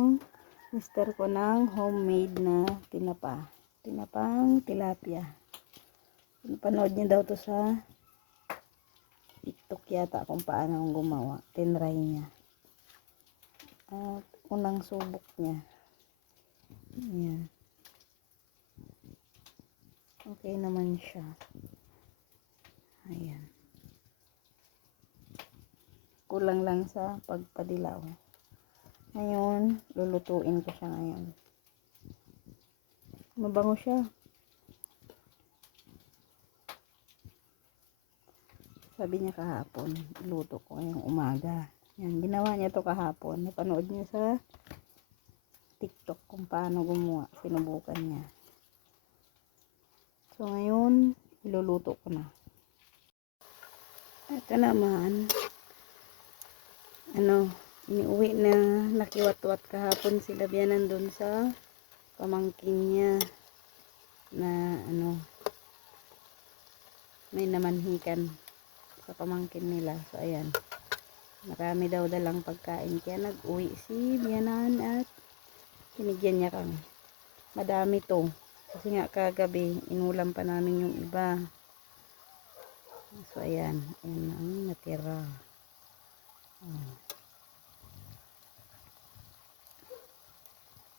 ng mister ko ng homemade na tinapang tilapia. Panood niya daw to sa TikTok yata kung paano gumawa. Tinry niya. At unang subok niya. Ayan. Okay naman siya. Ayan. Kulang lang sa pagpadilaw. Ngayon, lulutuin ko siya ngayon. Mabango siya. Sabi niya kahapon, luto ko ngayong umaga. Yan, ginawa niya to kahapon. Napanood niya sa TikTok kung paano gumawa. Sinubukan niya. So, ngayon, iluluto ko na. Ito naman, iniuwi na nakiwat-wat kahapon sila biya nandun sa pamangkin niya na may namanhikan sa pamangkin nila. So, ayan. Marami daw dalang pagkain. Kaya nag-uwi si Biyanan at kinigyan niya kami. Madami to. Kasi nga kagabi, inulam pa namin yung iba. So, ayan. Ayan ang natira.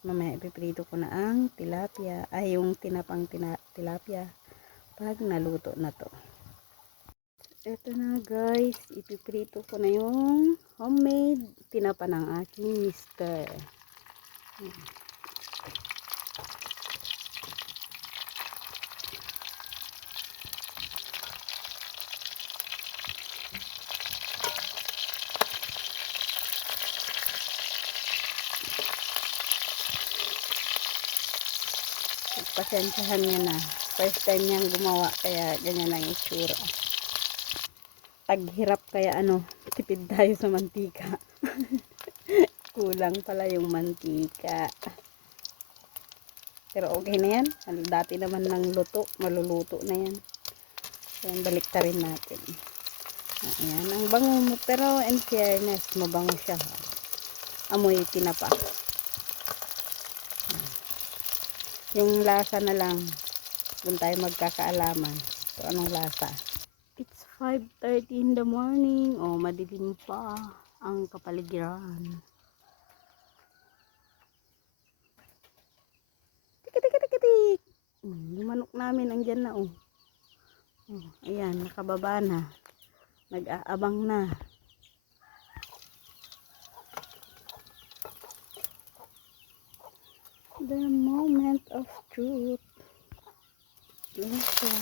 Mamaya ipiprito ko na ang tilapia. Ay, yung tinapang tilapia. Pag naluto na to. Ito na guys. Ipiprito ko na yung homemade tinapa ng aking mister. Pasensyahan niya na. First time niyang gumawa kaya ganyan ang itsura. Taghirap kaya tipid tayo sa mantika. Kulang pala yung mantika. Pero okay na yan. Dati naman ng luto, maluluto na yan. So, balik ta rin natin. Ayan, ang bango mo. Pero in fairness, mabango siya. Amoy tinapa. Yung lasa na lang, doon tayo magkakaalaman. So, anong lasa? It's 5:30 in the morning. Oh, madilim pa ang kapaligiran. Tik-tik-tik-tik. Yung manok namin andyan na oh. Ayan, nakababa na. Nag-aabang na. The moment of truth. Listen.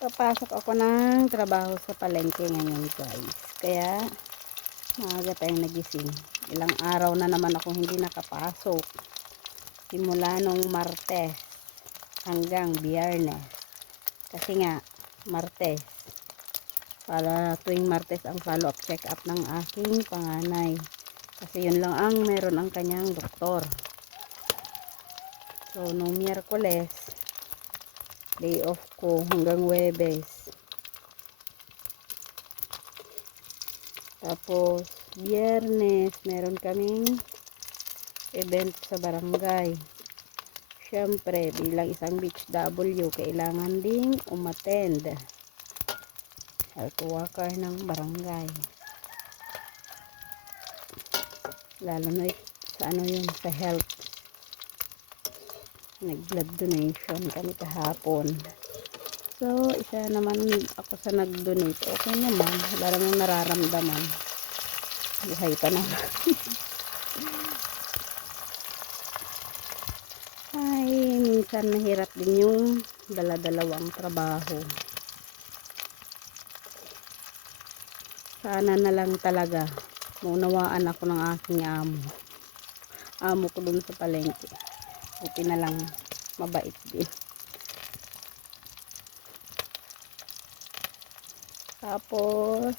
Papasok ako ng trabaho sa palengke ngayon guys. Kaya maaga tayong nagising. Ilang araw na naman ako hindi nakapasok. Simula nung Martes hanggang Biyernes. Kasi nga Martes. Para tuwing Martes ang follow-up check-up ng aking panganay. Kasi yun lang ang meron ang kanyang doktor. So, nung Miyerkules, day off ko hanggang Huwebes. Tapos, Biyernes, meron kaming event sa barangay. Siyempre, bilang isang beach W, kailangan ding umattend. Health worker ng barangay. Lalo na sa yun, sa health. Nag-blood donation kami kahapon. So, isa naman ako sa nag-donate. Okay naman. Wala namang nararamdaman. Buhay pa naman. Ay, minsan mahirap din yung dala-dalawang trabaho. Sana na lang talaga maunawaan ako ng aking amo. Amo ko dun sa palengke. Buti na lang mabait din. Tapos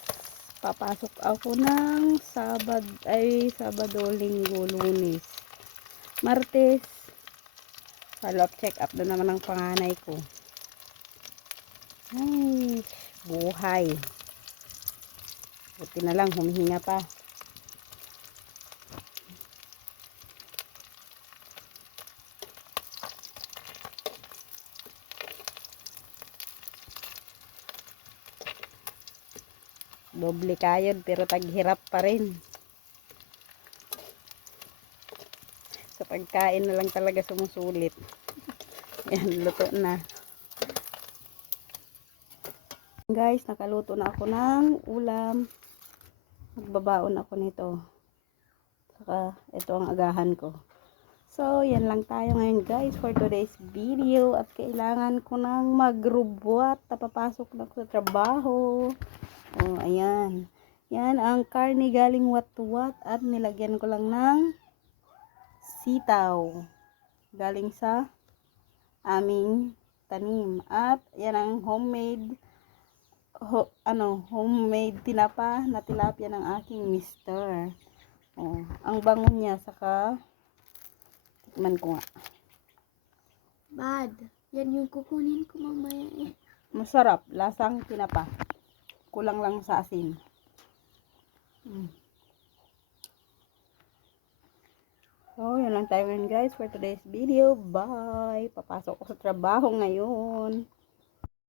papasok ako ng Sabado, Linggo, Lunes, Martes. Follow-up check-up na naman ang panganay ko. Ay, buhay. Buti na lang humihinga pa. Doble kayod pero taghirap pa rin. Sa pagkain na lang talaga sumusulit. Yan, luto na. Guys, nakaluto na ako ng ulam. Magbabaon ako nito. Saka ito ang agahan ko. So, yan lang tayo ngayon guys for today's video. At kailangan ko nang magrubuat. Papasok na ako sa trabaho. Oh, ayan. Yan ang karne galing watwat. At nilagyan ko lang ng sitaw. Galing sa aming tanim. At yan ang homemade homemade tinapa na tilapia ng aking mister. Oh, ang bango niya, saka tikman ko nga. Bad. Yan yung kukunin ko mamaya eh. Masarap, lasang tinapa. Kulang lang sa asin. So, yan lang tayo ngayon guys for today's video. Bye! Papasok ko sa trabaho ngayon.